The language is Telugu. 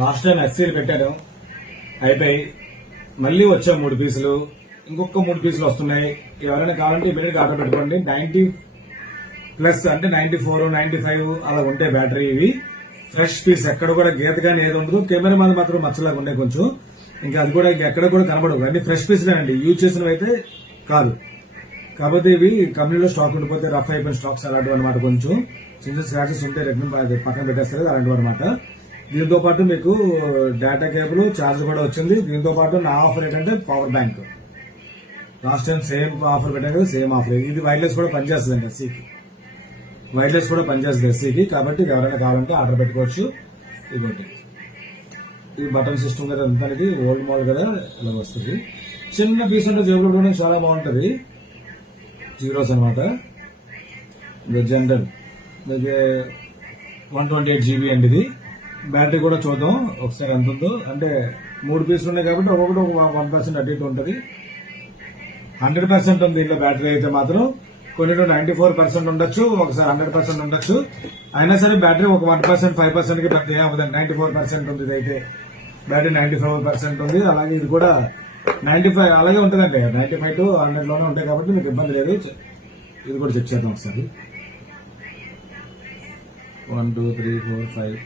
లాస్ట్ టైం ఎస్సీలు పెట్టాను, అయిపోయి మళ్ళీ వచ్చాం 3 పీసులు, ఇంకొక 3 పీసులు వస్తున్నాయి. ఎవరైనా కావాలంటే ఇమీడియట్ ఆర్డర్ పెట్టుకోండి. 90+ అంటే 94, 95 అలా ఉంటాయి బ్యాటరీ. ఇవి ఫ్రెష్ పీస్, ఎక్కడ కూడా గీత కానీ ఏది ఉండదు. కెమెరా మీద మాత్రం మచ్చలాగా ఉన్నాయి కొంచెం, ఇంకా అది కూడా ఎక్కడ కూడా కనబడవు. అన్ని ఫ్రెష్ పీస్లేనండి, యూజ్ చేసినవి అయితే కాదు. కాబట్టి ఇవి కంపెనీలో స్టాక్ ఉండిపోతే రఫ్ అయిపోయిన స్టాక్స్ అలాంటివి అనమాట. కొంచెం చిన్న స్క్రాచెస్ ఉంటే పక్కన పెట్టేస్తారు, అలాంటివి అనమాట. దీంతో పాటు మీకు డేటా కేబుల్, చార్జర్ కూడా వచ్చింది. దీంతో పాటు నా ఆఫర్ ఏంటంటే power bank. Last time same offer పెట్టాను కదా, సేమ్ ఆఫర్. ఇది వైర్లెస్ కూడా పనిచేస్తుంది ఎస్సీకి, వైర్లెస్ కూడా పనిచేస్తుంది ఎస్సీకి. కాబట్టి ఎవరైనా కావాలంటే ఆర్డర్ పెట్టుకోవచ్చు. ఇదిగోటి ఇది బటన్ సిస్టమ్ కదా, అంతానికి ఓల్డ్ మోడల్ కదా, ఇలా వస్తుంది. చిన్న పీస్ ఉంటే జేబులో కూడా చాలా బాగుంటుంది. జీరోస్ అనమాట. జనరల్ 128 GB అండి ఇది. బ్యాటరీ కూడా చూద్దాం ఒకసారి ఎంత ఉందో. అంటే 3 పీసులు ఉన్నాయి కాబట్టి ఒక్కొక్కటి 1% అటు ఇటు ఉంటుంది. 100% ఉంది దీంట్లో బ్యాటరీ అయితే మాత్రం. కొన్ని 94% ఉండొచ్చు, ఒకసారి 100% ఉండొచ్చు. అయినా సరే బ్యాటరీ ఒక 1%, 5% కి పెద్ద ఏమవుతుంది. 94% ఉంది ఇదైతే. బ్యాటరీ 95% ఉంది. అలాగే ఇది కూడా 95 అలాగే ఉంటుందండి. 95 to 100 లోనే ఉంటాయి కాబట్టి మీకు ఇబ్బంది లేదు. ఇది కూడా చెక్ చేద్దాం ఒకసారి. 1 2 3 4 5